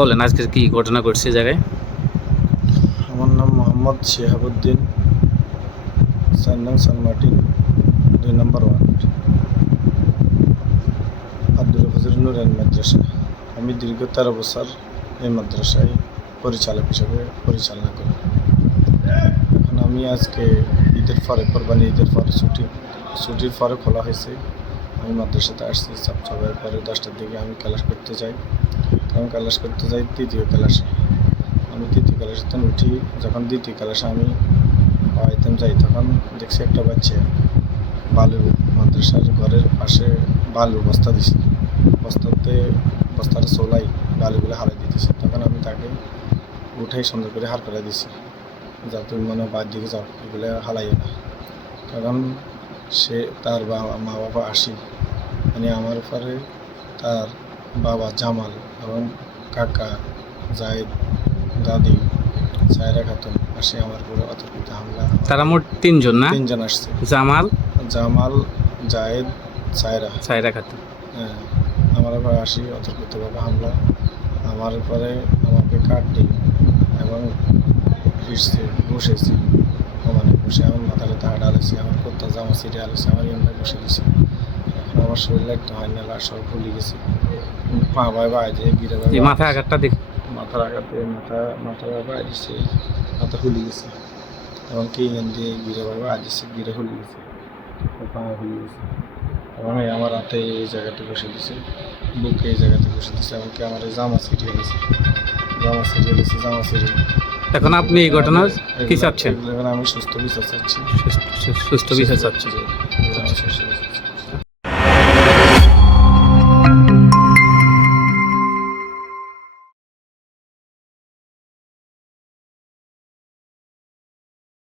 বলেন আজকে কি ঘটনা ঘটছে জায়গায়? আমার নাম মোহাম্মদ শিহাবুদ্দিন, ৪ নং সানমার্টিন, ২ নম্বর ওয়ার্ড, আব্দুল ফজল নুরাইন মাদ্রাসা। আমি দীর্ঘ ১৩ বছর এই মাদ্রাসায় পরিচালক হিসেবে পরিচালনা করি। এখন আমি আজকে ঈদের পরে, কোরবানি ঈদের পরে ছুটির পরে খোলা হয়েছে। আমি মাদ্রাসাতে আসছি সবাই পরে ১০টার দিকে আমি ক্লাস করতে যাই। তখন ক্লাস করতে যাই তৃতীয় ক্লাসে। আমি তৃতীয় ক্লাসে তখন উঠি, যখন দ্বিতীয় ক্লাসে আমি পড়াইতাম যাই, তখন দেখছি একটা বাচ্চা বালু মাদ্রাসার ঘরের পাশে বালু বস্তা দিছে, বস্তাটা চোলাই বালুগুলো হারাই দিতেছে। তখন আমি তাকে উঠাই সুন্দর করে হার করে দিছি, যা তুমি মানে বাদ দিকে যাও, এগুলো হালাইও না। তখন সে তার মা বাবা আসি, মানে আমার উপরে তার বাবা জামাল এবং কাকা জায়েদ, দাদি সায়রা খাতুন আসে আমার উপরে অতর্কিত হামলা। তারা মোট ৩ জন না? ৩ জন আসছে, জামাল, জায়েদ, সায়রা খাতুন। হ্যাঁ, আমার উপরে আসি অতর্কিতভাবে হামলা। আমার উপরে আমাকে কাটে এবং ফিরছে, বসেছি মানে বসে আমার মাথাটা তা ডালেছি, আমার কোথা জামা ছিঁড়ে আলেছে, আমার এমনি বসে দিছে। এখন আমার শরীরে একটু হয় না, লাশ সব ফুলে গেছে, পা ভাই বাজে গিরে ভাই মাথায় আঘাতটা দেখ, মাথার আঘাতে মাথা বাই দিছে, মাথা ফুলে গেছে এবং কি এখান দিয়ে গিরে ভাই বাজ দিছে, গিরে ফুলে গেছে, পা ফুলে গেছে এবং আমার হাতে এই জায়গাতে বসে দিছে, বুকে এই জায়গাতে বসে দিছে, এমনকি আমার এই জামা ছিঁড়ে গেছে, জামা ছিঁড়ে। এখন আপনি এই ঘটনা কি চাচ্ছেন? এখন আমি সুস্থ বিচার চাচ্ছি। সুস্থ বিচার চাচ্ছেন। আমি সুস্থ বিচার চাচ্ছি।